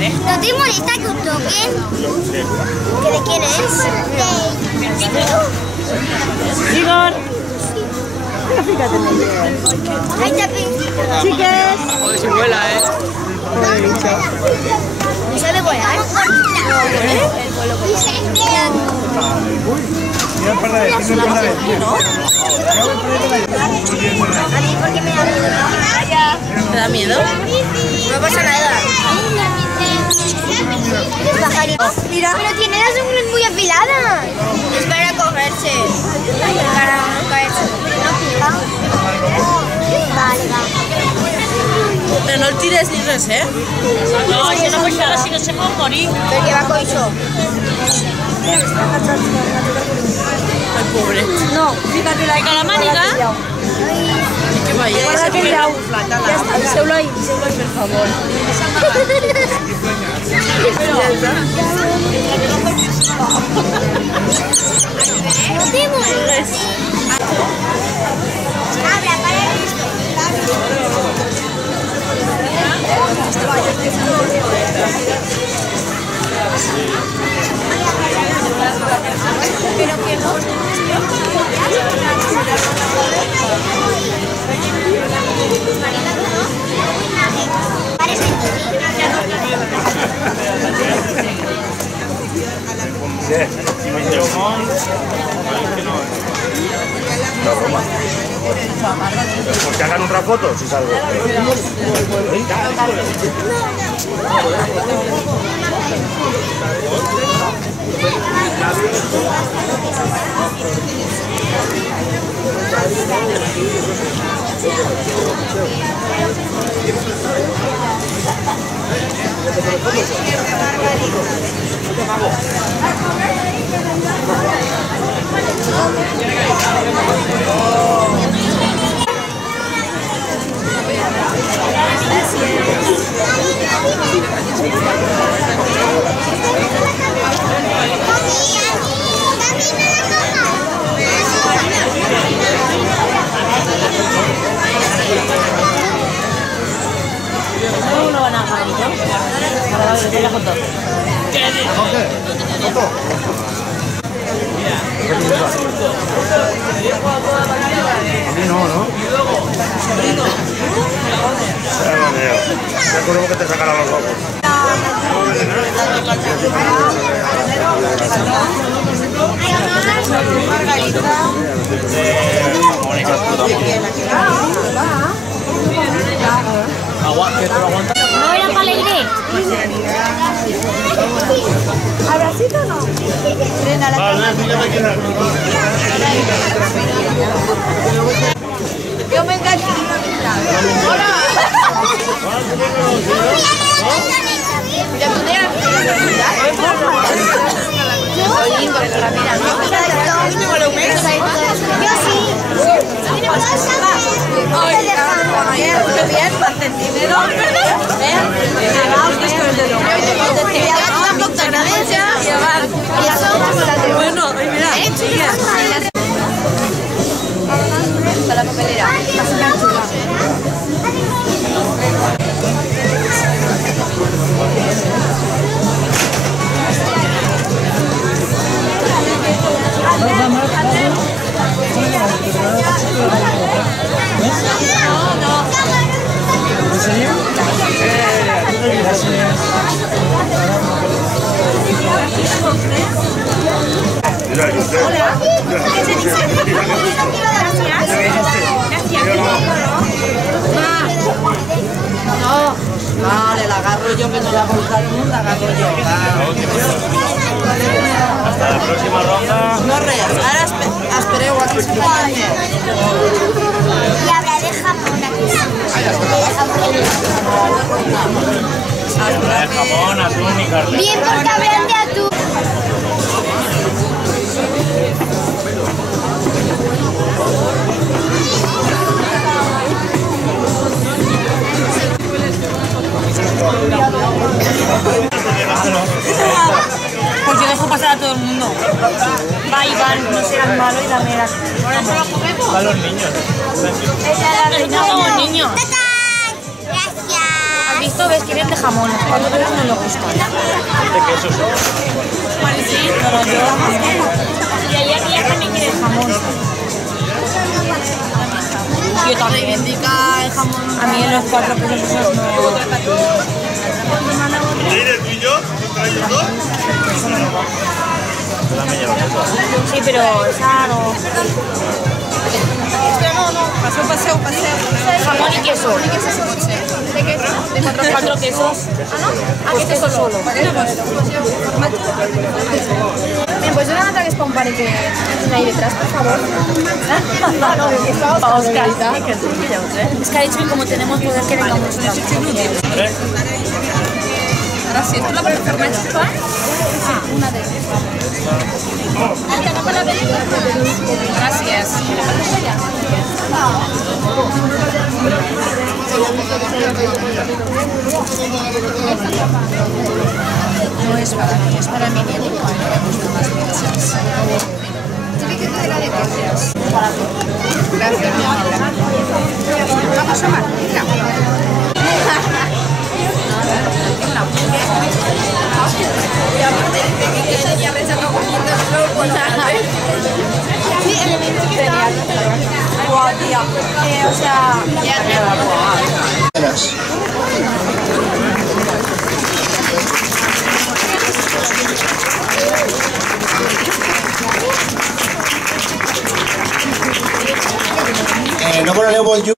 ¿No te molesta que os toquen? ¿Que de quién es? Igor. Fíjate en ella. Ahí está. Chiques. Joder, se vuela, Pobre bicho. ¿No sabe volar? Ya un par de veces, un par de veces. A mí porque me da miedo. ¿Te da miedo? No pasa nada. Es pajarito. Mira, pero tiene las uñas muy afiladas. Es para cogerse. Para no caerse. Vale, vale. Pero no tires ni res, ¿eh? No, això no baixarà si no se pot morir. Perquè va coixo. Ai, pobre. No. Fica la màniga. Que vaya. Ja que era un plat a la... Deixeu-lo ahí, per favor. No te mueres. Habla para esto. La broma. Pues que hagan otra foto si salgo. ¿Cómo lo van a agarrar? Vale, vale, la foto. Jorge, foto. A mí no, ¿no? Ya tenemos que te sacara los ojos. Aguanta, pero aguanta. Frena la cámara. Yo me engancho. Yo sí. Bien, centímetro. Tampoco te agradece. Y eso, bueno, mira. La papelera. ¿En serio? Gracias. Vale, la agarro yo, que no la voy a usar nunca, la agarro yo. Hasta la próxima ronda. No res, ara espereu aquí se fa Y habrá de Japón aquí. De Habrá de jamón, atún y carne. Bien, porque hablan de atún. Porque dejo pasar a todo el mundo. Va, Iván, no seas malo y dame la... Bueno, ¿eso lo comemos? Para los niños. Nosotros somos niños. ¡Tatán! Gracias. ¿Has visto? ¿Ves que vienen de jamón? A nosotros no nos gustan. De queso solo. Sí, no, yo jamón. Y ahí aquí ya también quiere jamón. Yo también. Reivindica el jamón. A mí en los 4 pesos no... ¿Eres tú y yo? ¿Contra ellos dos? Sí, pero esa no... Paseo. Jamón y queso. 4 quesos. Pues queso solo. Bien, pues una nota que es para un par y que ahí detrás, por favor. No, Oscar. Es que ha dicho que como tenemos poder que vengamos nosotros. Gràcies. Tu la vols fer més, pa? una de ellas. Gràcies. No es para mí, es para mi nieto. Me gustan las pizzas. Gracias. Gracias, mi amable. Vamos, Omar, mira. O sea... No coneixeu el Lluc?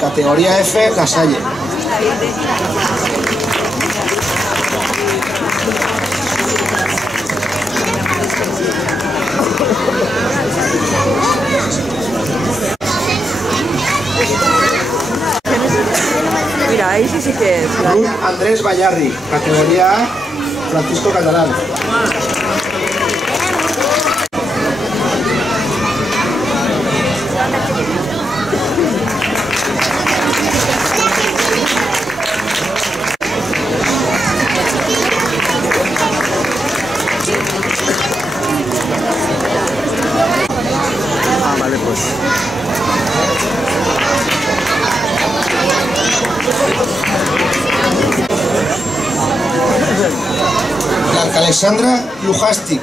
Categoría F, La Salle. Mira, ahí sí que es. Ruth Andrés Bayarri, categoría A, Francisco Catalán. Vale, pues. Blanca Alexandra Lujasti.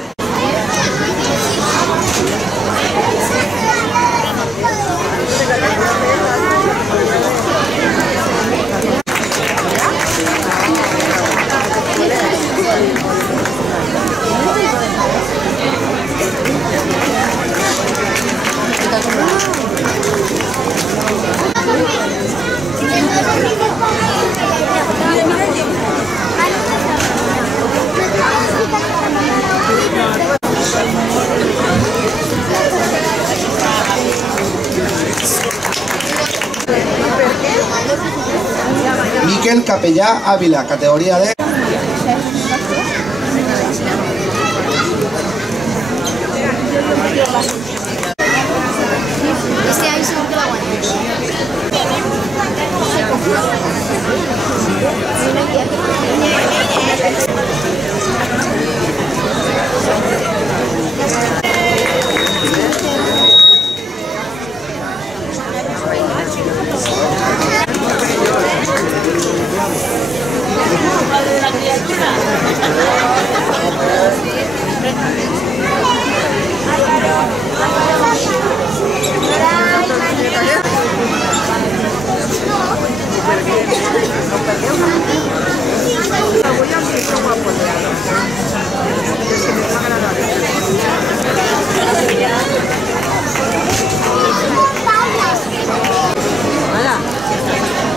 Miquel Capellà Ávila, categoría D.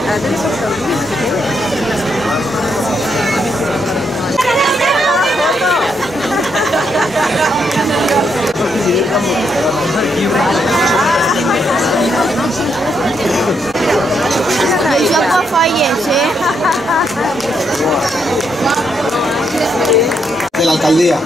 Ara tens els teus que queden. No falles, De la alcaldía.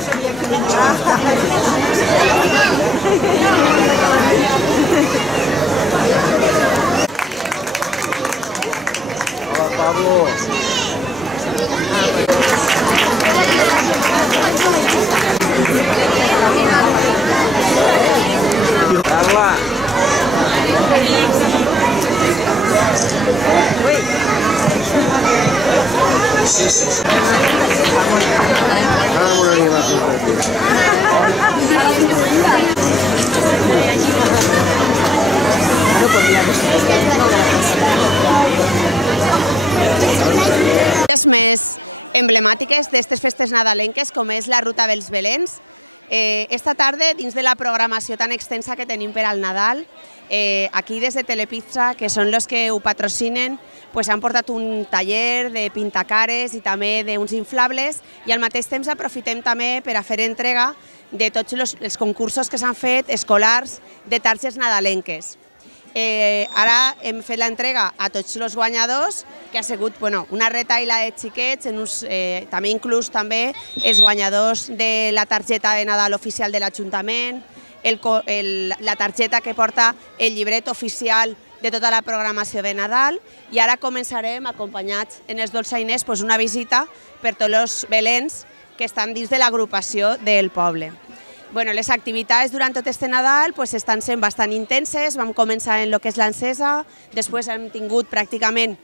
Hola, Pablo. Carla. Una animación perdida. Les més emblemàtiques d'aquestes festes nadalenques, com és la Ruta dels Belens. Esta tarda, dins de la programació tan extensa que tenim per al Nadal, aquí des de Telepizza, que són els que ho patrocinen, han portat un taller de pintacares i també d'uns inflables, i al mateix temps aprofitem també per a fer entrega de tots els concursos que s'han fet escolars de targes nadalenques. Ara hem fet l'entrega a tots els guanyadors, que ha sigut una retaila de xiquets, també inclús també els guanyadors de la targeta de Nadal oficial de l'Ajuntament, la targeta que porta el llibret oficial de tota la programació de Nadal, i ara començarem, acompanyats en els dolçainers, una visita per tots els belens que estan dins de l'agrupació del poble. Les activitats durant tot este Nadal estan sent bastant intenses. Vam començar en el que és l'encesa, després hem tingut pràcticament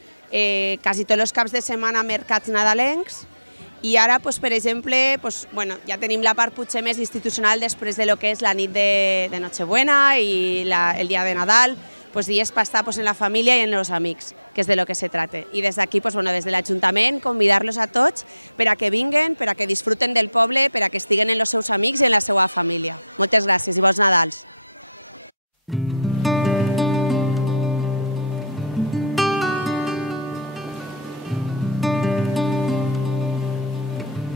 quasi tots els caps de setmana mercats nadalencs, i ara, per exemple, ja tenim la part potser més institucional després de lo que és la nit de Nochebuena i el dia de Nadal, dies per estar en la família i en els amics, que és de lo que se trata. I des d'aquí, des de l'Ajuntament, convidar-los a tots per a que vinguen, per a que disfruten del poble, per a que estiguen en els seus amics i en la seva família. Moltes gràcies i bons Nadals.